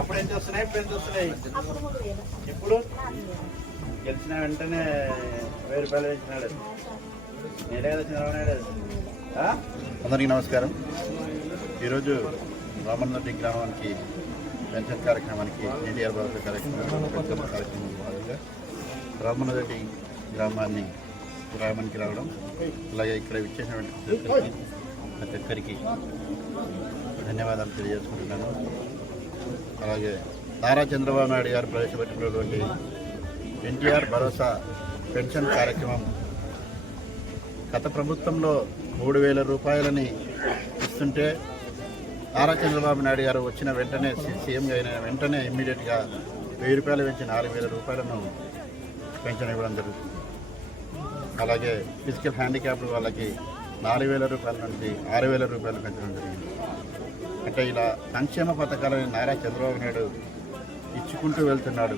అప్పుడు ఎంత వస్తున్నాయి, ఇప్పుడు ఎంత వస్తున్నాయి? ఇప్పుడు గెలిచిన వెంటనే 1000 రూపాయలు ఇచ్చినాడు. నేనే కదా చంద్రబాబు నాయుడు. అందరికీ నమస్కారం. ఈరోజు రామన్నరెడ్డి గ్రామానికి పెన్షన్ కార్యక్రమానికి ఎన్టీఆర్ భరోసా కార్యక్రమం భాగంగా రామన్నరెడ్డి గ్రామానికి రావడం, అలాగే ఇక్కడ విచ్చేసినటువంటి ప్రతి ఒక్కరికి ధన్యవాదాలు తెలియజేసుకుంటున్నాను. అలాగే నారా చంద్రబాబు నాయుడు గారు ప్రవేశపెట్టినటువంటి ఎన్టీఆర్ భరోసా పెన్షన్ కార్యక్రమం గత ప్రభుత్వంలో 3000 రూపాయలని ఇస్తుంటే నారా చంద్రబాబు నాయుడు గారు వచ్చిన వెంటనే సీఎంగా అయిన వెంటనే ఇమ్మీడియట్గా 1000 రూపాయలు పెంచి 4000 రూపాయలను పెన్షన్ ఇవ్వడం జరుగుతుంది. అలాగే ఫిజికల్ హ్యాండిక్యాప్డ్ వాళ్ళకి 4000 రూపాయల నుంచి 6000 రూపాయలు పెంచడం జరిగింది. అంటే ఇలా సంక్షేమ పథకాలని నారా చంద్రబాబు నాయుడు ఇచ్చుకుంటూ వెళ్తున్నాడు.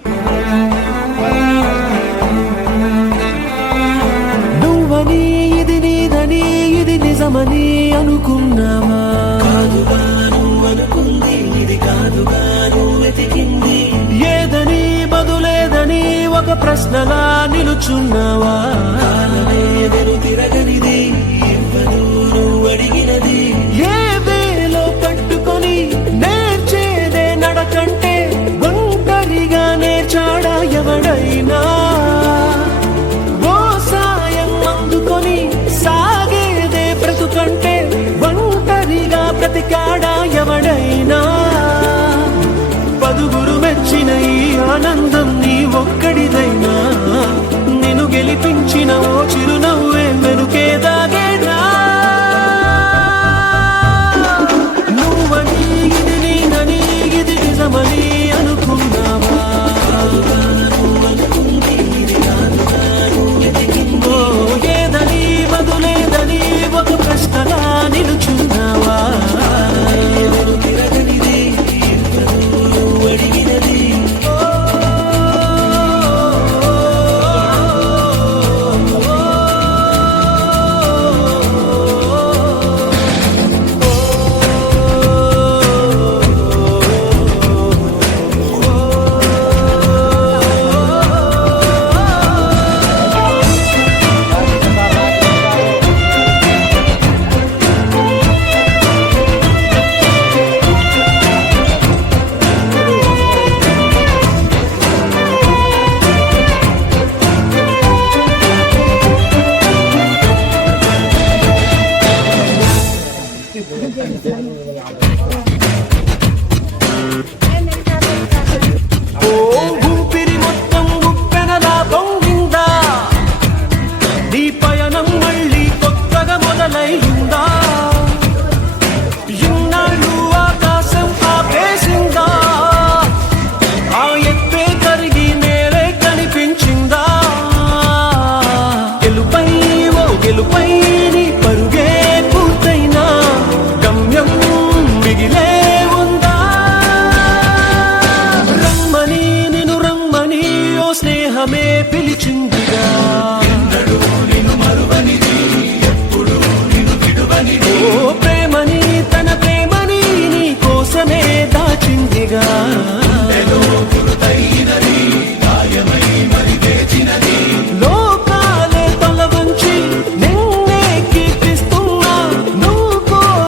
నువ్వని ఇది నీదని ఇది నిజమని అనుకున్నావా? కాదుగా నువ్వు అనుకుంది, ఇది కాదుగా నువ్వు వెతికింది. ఏదని బదులేదని ఒక ప్రశ్నలా నిలుచున్నావా? కాలమే వెను తిరగనిది